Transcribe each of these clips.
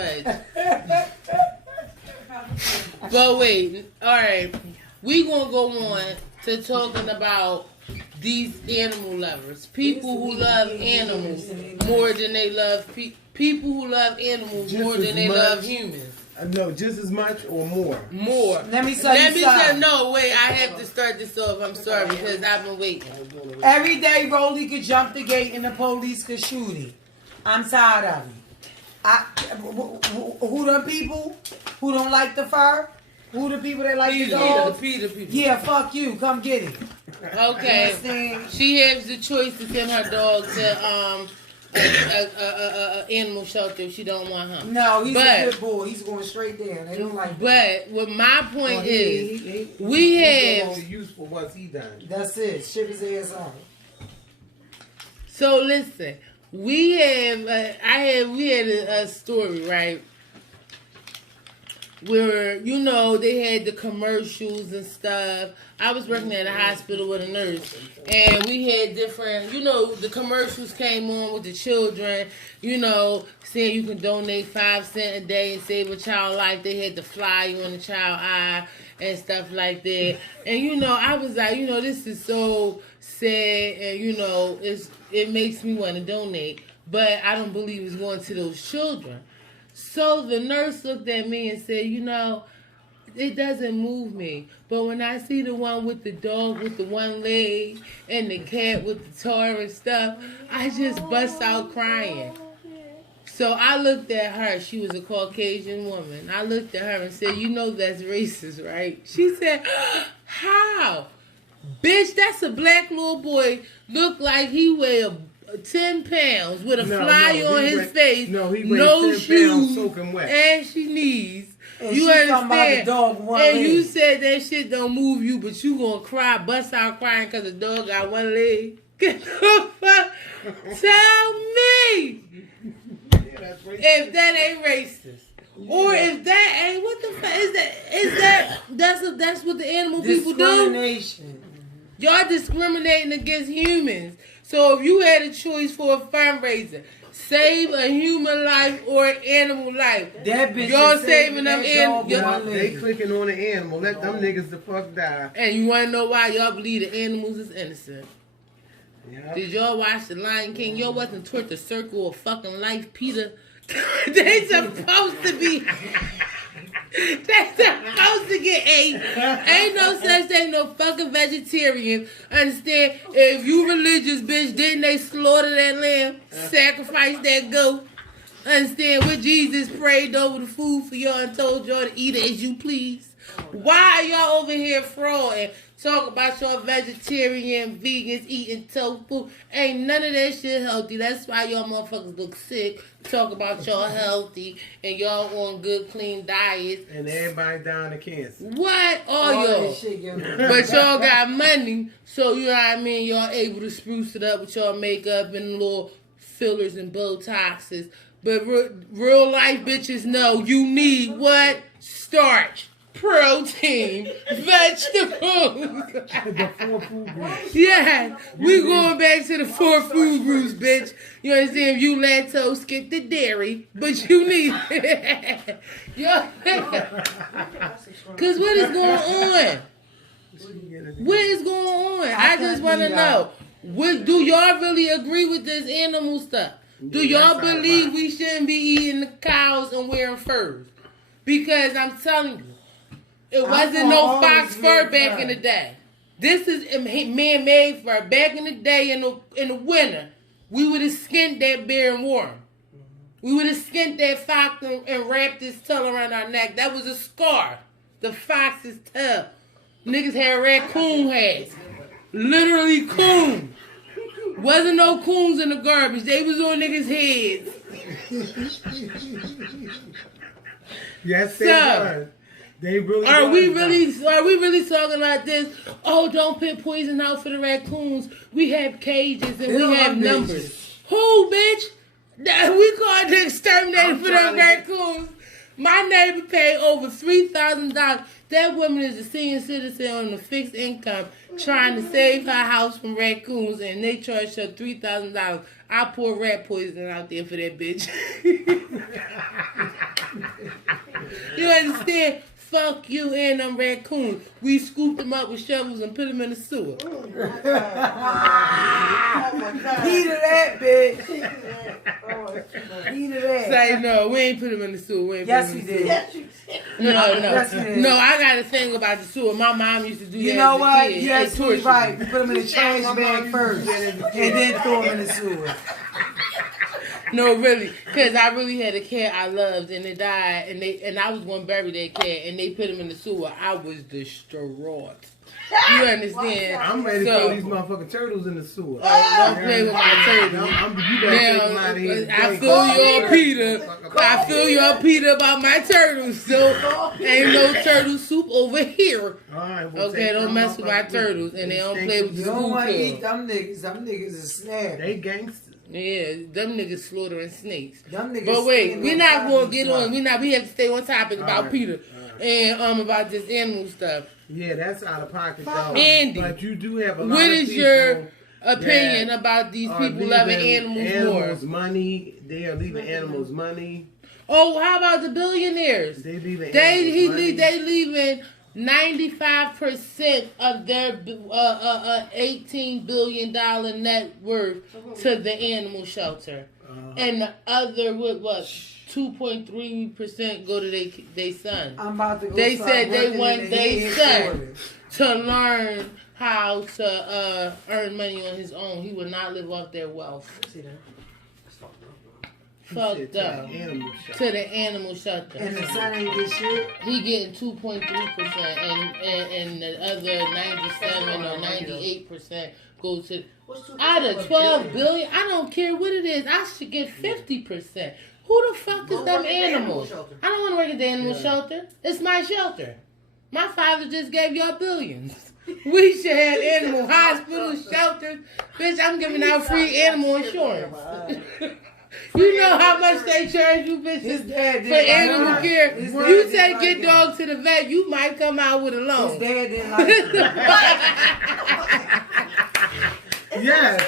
much. But wait, alright. We gonna go on to talking about these animal lovers. People who love animals more than they love people who love animals more than they love humans. No, just as much or more? More. Let me say, no, wait, I have to start this off. I'm sorry because I've been waiting. Every day Rolly could jump the gate and the police could shoot him. I'm tired of it. Who the people who don't like the fur? Who the people that like the dog? Peter people. Yeah, fuck you. Come get it. Okay. She has the choice to send her dog to a animal shelter if she don't want him. No, he's a good boy. He's going straight there. They don't like that. But what my point is, we have useful what's he done. That's it. Ship his ass out. So listen, we had a story, right? Where, they had the commercials and stuff. I was working at a hospital with a nurse, and we had different, the commercials came on with the children, saying you can donate 5 cents a day and save a child life. They had the flyer on the child eye and stuff like that. And, I was like, this is so sad, and, it makes me want to donate, but I don't believe it's going to those children. So the nurse looked at me and said, it doesn't move me. But when I see the one with the dog with the one leg and the cat with the tar and stuff, I just bust out crying. So I looked at her. She was a Caucasian woman. I looked at her and said, that's racist, right? She said, how? Bitch, that's a black little boy. Look like he weighed 10 pounds with a fly on his face. No, he no 10 shoes, pounds soaking wet. ashy knees. And you understand? And you said that shit don't move you, but you gonna cry, bust out crying because the dog got one leg. Get the fuck. Tell me if that ain't racist. Or if that ain't, what the fuck is that? That's what the animal people do? Discrimination. Y'all discriminating against humans. So if you had a choice for a fundraiser, save a human life or an animal life, that bitch y'all saving them animals. They clicking on the animal. Let them niggas the fuck die. And you want to know why y'all believe the animals is innocent? Yep. Did y'all watch The Lion King? Y'all wasn't toward the circle of fucking life, Peter. They supposed to be... They supposed to get ate. Ain't no such thing, no fucking vegetarian. Understand? If you religious, bitch, didn't they slaughter that lamb? Sacrifice that goat? Understand? What Jesus prayed over the food for y'all and told y'all to eat it as you please. Why are y'all over here frauding? Talk about y'all vegetarian, vegans eating tofu. Ain't none of that shit healthy. That's why y'all motherfuckers look sick. Talk about y'all healthy and y'all on good, clean diets. And everybody dying of cancer. What? All y'all. But y'all got money, so you know what I mean? Y'all able to spruce it up with y'all makeup and little fillers and Botoxes. But real life bitches know you need what? Starch. Protein, vegetables. The 4 food groups. Yeah, we going back to the 4 food groups, bitch. You understand? If you lactose, skip the dairy, but you need it. Because what is going on? What is going on? I just want to know. Do y'all really agree with this animal stuff? Do y'all believe we shouldn't be eating the cows and wearing furs? Because I'm telling you, it wasn't no fox fur back in the day. This is man-made fur. Back in the day, in the winter, we would have skinned that bear and wore 'em. We would have skinned that fox and wrapped his tail around our neck. That was a scar. The fox's tail. Niggas had raccoon hats. Literally coon. Wasn't no coons in the garbage. They was on niggas' heads. Yes, they was. They really are we really talking like this? Oh, don't put poison out for the raccoons. We have cages and we have numbers. Who, bitch? We called the exterminator for the raccoons. My neighbor paid over $3,000. That woman is a senior citizen on a fixed income trying to save her house from raccoons, and they charged her $3,000. I pour rat poison out there for that bitch. You understand? Fuck you and them raccoons. We scooped them up with shovels and put them in the sewer. He to that, bitch. He to that. Say no, we ain't put them in the sewer. We ain't Yes, put we them in the did. sewer. No. Yes, we did. No, I got a thing about the sewer. My mom used to do You that know as a what? kid. Yes, They you're tortured right. me. We put them in the trash bag first, and then throw them in the sewer. No, really, because I really had a cat I loved, and it died, and I was going to bury that cat, and they put him in the sewer. I was distraught. You understand? I'm ready to throw these motherfucking turtles in the sewer. Don't play with my turtles. You better take them out of here. Now, I feel your Peter. I feel your Peter about my turtles. So ain't no turtle soup over here. All right, well, Okay, don't mess with my turtles, and they don't play with the You don't school want to eat club. them niggas. Them niggas is snap. They gangsters. Yeah, them niggas slaughtering snakes. Them niggas But wait, stand we're on not top gonna of get each on. We have to stay on topic about right. Peter and about this animal stuff. Yeah, that's out of pocket, though. Andy, But you do have a lot what of is people your opinion about these are people loving leaving animals more? money. They are leaving animals money. Oh, how about the billionaires? They leaving They money. leaving 95% of their $18 billion net worth to the animal shelter, and the other what 2.3% go to they son. I'm about to go. They start said they working want in the their son headquarters. to learn how to earn money on his own. He would not live off their wealth. See that? Fucked up. To the animal shelter. And the son ain't get shit. He getting 2.3%, and the other 97 or 98% goes to. Out of 12 billion, I don't care what it is. I should get 50%. Who the fuck is them animals? I don't want to work at the animal shelter. It's my shelter. My father just gave y'all billions. We should have animal hospitals, shelters. Bitch, I'm giving out free animal insurance. You know how much they charge you, bitches, for animal care. You say get dog to the vet, you might come out with a loan. His dad didn't like it. Yes.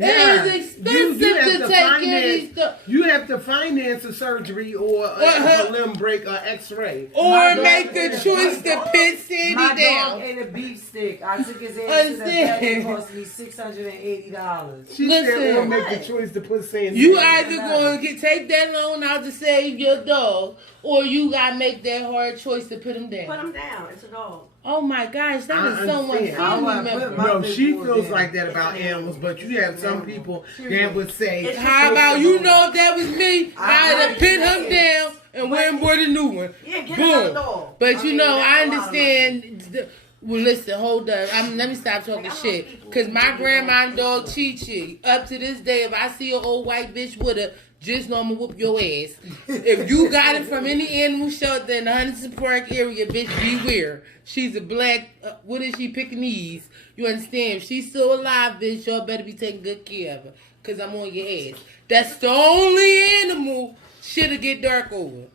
It is expensive to take care of these dogs. You have to finance a surgery or a limb break or X-ray. Or make the choice to pit Sandy My down. dog ate a beef stick. I took his ass to the vet. It cost me $680. She said, or make the choice to put Sandy. You either going to take that loan out to save your dog, or you got to make that hard choice to put him down. Put him down. It's a dog. Oh my gosh, that is someone's understand. family member. No, she feels like that about animals, but you have some people that would say, How about you know if that was me, I'd have pit him down and went and bought a new one. Yeah, get another Boom. dog. But you know, I that's a lot of understand. Well, listen, hold up. Let me stop talking shit. Because my grandma dog, Chi-Chi, up to this day, if I see an old white bitch with a, just know I'm going to whoop your ass. If you got it from any animal shelter in the Huntington Park area, bitch, beware. She's a black, what is she, Pekingese. You understand? If she's still alive, bitch, y'all better be taking good care of her. Because I'm on your ass. That's the only animal shit'll get dark over.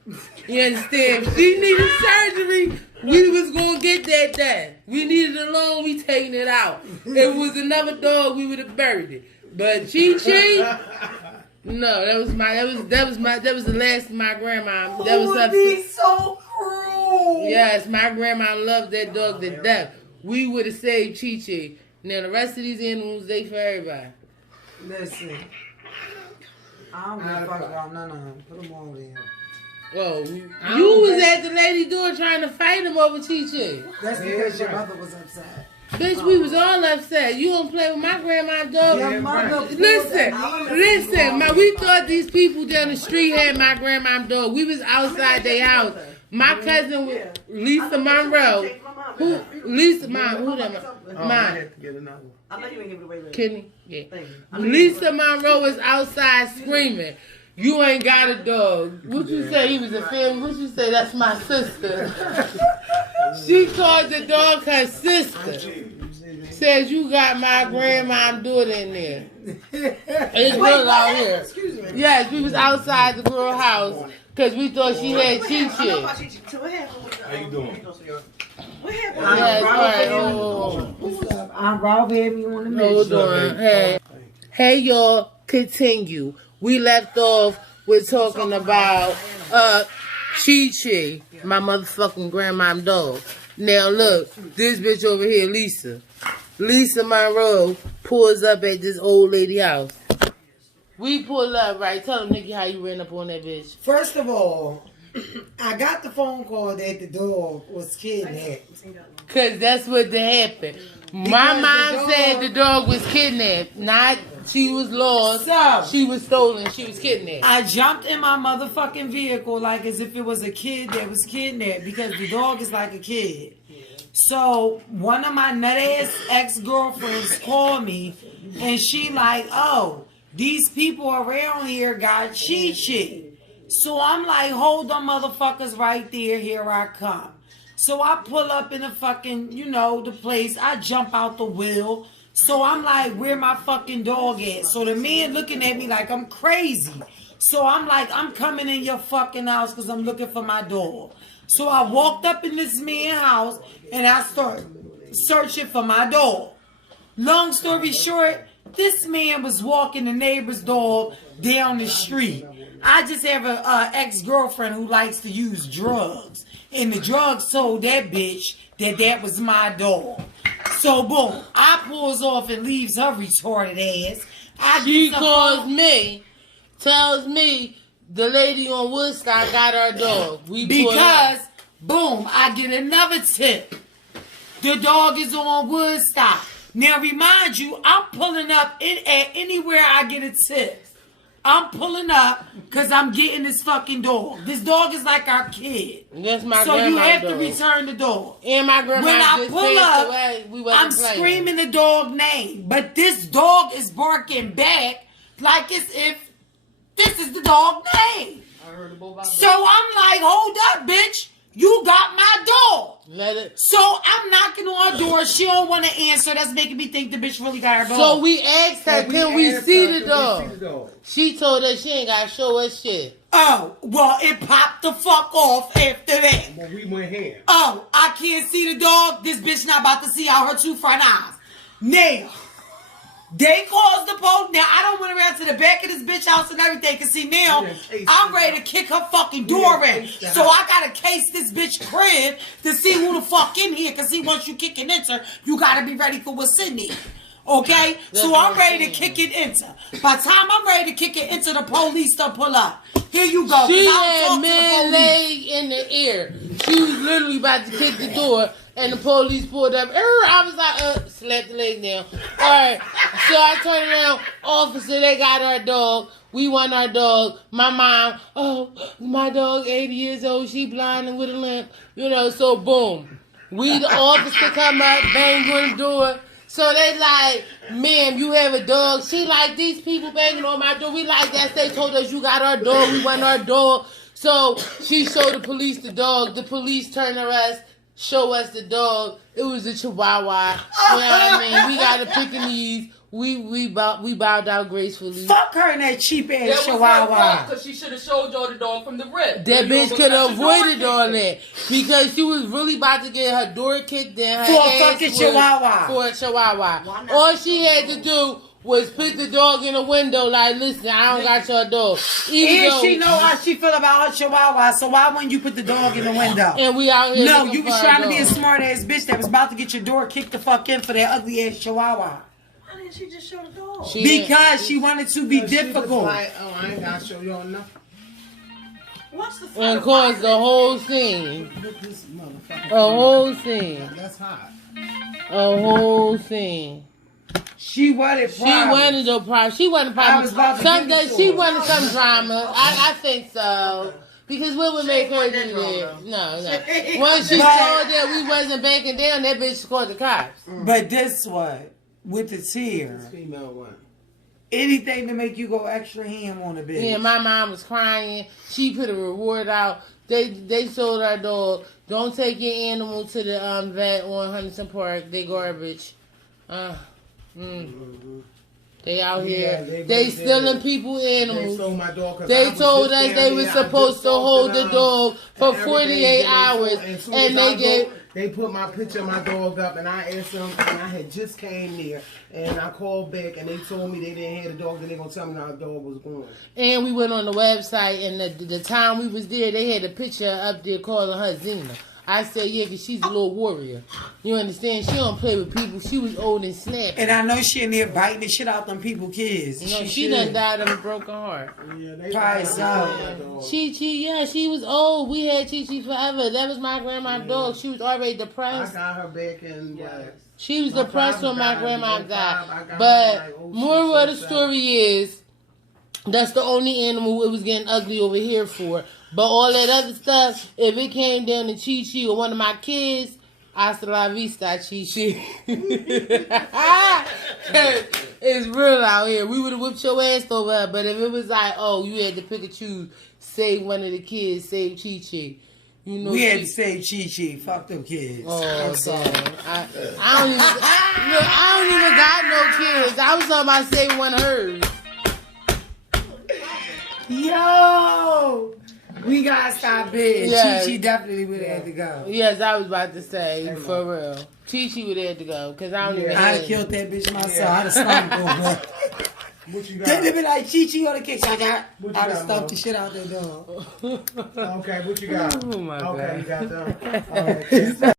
You understand? If she needed surgery, we was going to get that done. We needed a loan, we taking it out. If it was another dog, we would have buried it. But Chi-Chi... No, that was the last of my grandma. That was would be so cruel. Yes, my grandma loved that dog to death. We would have saved Chi-Chi. Now the rest of these animals, they for everybody. Listen, I don't give a fuck about none of them. Put them all in. Whoa, you was at the lady door trying to fight him over Chi-Chi. That's because your mother was upset. Bitch, we was all upset. You don't play with my grandma dog. Your mother. Listen, we thought these people down the street had my grandma dog. We was outside their house. My cousin, Lisa Monroe. Who that? I Mine. have to get another one. I know you ain't give it away. Kenny? Yeah. Thank you. Lisa Monroe is outside screaming. You ain't got a dog. What you say? He was a family. What you say? That's my sister. She called the dog her sister. Says you got my grandma daughter in there. It's real out here. Excuse me. Yes, we was outside the girl house because we thought she had Chi-Chi. What happened? How you doing? What happened? Yes, right. Oh. I'm Rob had me on the Hold on. Hey, y'all. Continue. We left off with talking about Chi, my motherfucking grandmom dog. Now look, this bitch over here, Lisa. Lisa Monroe pulls up at this old lady house. We pull up, right? Tell them, Nikki, how you ran up on that bitch. First of all, I got the phone call that the dog was kidnapped. Because that's what happened. My mom said the dog was kidnapped. Not she was lost. So, she was stolen. She was kidnapped. I jumped in my motherfucking vehicle like as if it was a kid that was kidnapped because the dog is like a kid. So one of my nut-ass ex-girlfriends called me and she like, oh, these people around here got Chi. So I'm like, hold on motherfuckers right there, here I come. So I pull up in the fucking, the place. I jump out the wheel. So I'm like, where my fucking dog at? So the man looking at me like I'm crazy. So I'm like, I'm coming in your fucking house because I'm looking for my dog. So I walked up in this man's house and I started searching for my dog. Long story short, this man was walking the neighbor's dog down the street. I just have a ex-girlfriend who likes to use drugs. And the drugs told that bitch that was my dog. So boom, I pulls off and leaves her retarded ass. She calls me, tells me the lady on Woodstock got our dog. Because boom, I get another tip. The dog is on Woodstock. Now remind you, I'm pulling up at anywhere I get a tip. I'm pulling up because I'm getting this fucking dog. This dog is like our kid. That's my so you have dog. To return the dog. And my grandma when I just pull passed up, away, I'm playing. Screaming the dog name. But this dog is barking back like as if this is the dog name. I heard about that. So I'm like, hold up, bitch. You got my dog. Let it. So I'm knocking on her door. She don't want to answer. That's making me think the bitch really got her dog. So we asked her, can we see the dog? She told us she ain't got to show us shit. Oh, well, it popped the fuck off after that. Well, we went here. Oh, I can't see the dog. This bitch not about to see out her two front eyes. Now, they caused the police. Now, I don't went around to the back of this bitch house and everything. Because see, now, I'm ready to kick her fucking door in. So I got to case this bitch crib to see who the fuck in here. Because see, once you kick it into, you got to be ready for what's in there. Okay? So I'm ready to kick it into. By the time I'm ready to kick it into, the police to pull up. Here you go. She had man leg in the air. She was literally about to kick the door. And the police pulled up. I was like, slapped the leg down. All right. So I turned around. Officer, they got our dog. We want our dog. My mom, my dog 80 years old. She blind and with a limp. So boom. The officer come up, bang on the door. So they like, ma'am, you have a dog. She like, these people banging on my door. We like that. They told us you got our dog. We want our dog. So she showed the police the dog. The police turned to us. Show us the dog. It was a Chihuahua. You know what I mean? We got a Pekingese. We bowed out gracefully. Fuck her in that cheap ass Chihuahua. Because she should have showed y'all the dog from the rip. That bitch could have avoided all that because she was really about to get her door kicked in. For a fucking Chihuahua. For a Chihuahua. All she had to do was put the dog in the window like, listen, I don't got your dog. And she know how she feel about her Chihuahua, so why wouldn't you put the dog in the window? And we out here. No, you was trying to be a smart ass bitch that was about to get your door kicked the fuck in for that ugly ass Chihuahua. Why didn't she just show the dog? Because she wanted to be difficult. She was like, I ain't gotta show y'all nothing. What's the And caused the whole scene. This motherfucker. A whole scene. That's hot. A whole scene. She wanted problem. She wanted a problem. She wanted problem. She wanted some drama. I think so. Because what would make her do that? No. Once she told that we wasn't banking down, that bitch called the cops. But this one, with the tear. This female one. Anything to make you go extra ham on a bitch. Yeah, my mom was crying. She put a reward out. They sold our dog. Don't take your animal to the vet on Huntington Park. They garbage. They out here. They stealing people animals. They sold my dog. They told us they were supposed to hold the dog for 48 hours, and they gave. they put my picture of my dog up, and I asked them, and I had just came there, and I called back, and they told me they didn't have the dog, then they gonna tell me how the dog was going. And we went on the website, and the time we was there, they had a picture up there calling her Xena. I said, yeah, because she's a little warrior. You understand? She don't play with people. She was old and snappy. And I know she in there biting the shit out them people kids. You know, she done died of a broken heart. Yeah, they Probably so. Chi-Chi, yeah, she was old. We had Chi-Chi forever. That was my grandma's dog. She was already I depressed. got her back in. She was My depressed when father my grandma died. died. I got But her like, oh, moral of the shit, story is, that's the only animal it was getting ugly over here for. But all that other stuff, if it came down to Chi-Chi or one of my kids, hasta la vista, Chi-Chi. It's real out here. We would have whipped your ass over her. But if it was like, oh, you had to pick and choose, save one of the kids, save Chi-Chi. You know, We had to say Chi-Chi. Fuck them kids. Oh, I'm sorry. damn. I don't even. Look, I don't even got no kids. I was talking about saving one of hers. Yo! We gotta stop it. Yes. Chi-Chi definitely would have had to go. Yes, I was about to say, for real. Chi-Chi would have to go, because I don't even I'd have have killed that bitch myself. I'd have stomped over. What you They'd got? be like, Chi-Chi on the kick. I'd What you have got, stumped Mom? the shit out that dog. Okay, what you got? Oh, my Okay, God. you got them. All right.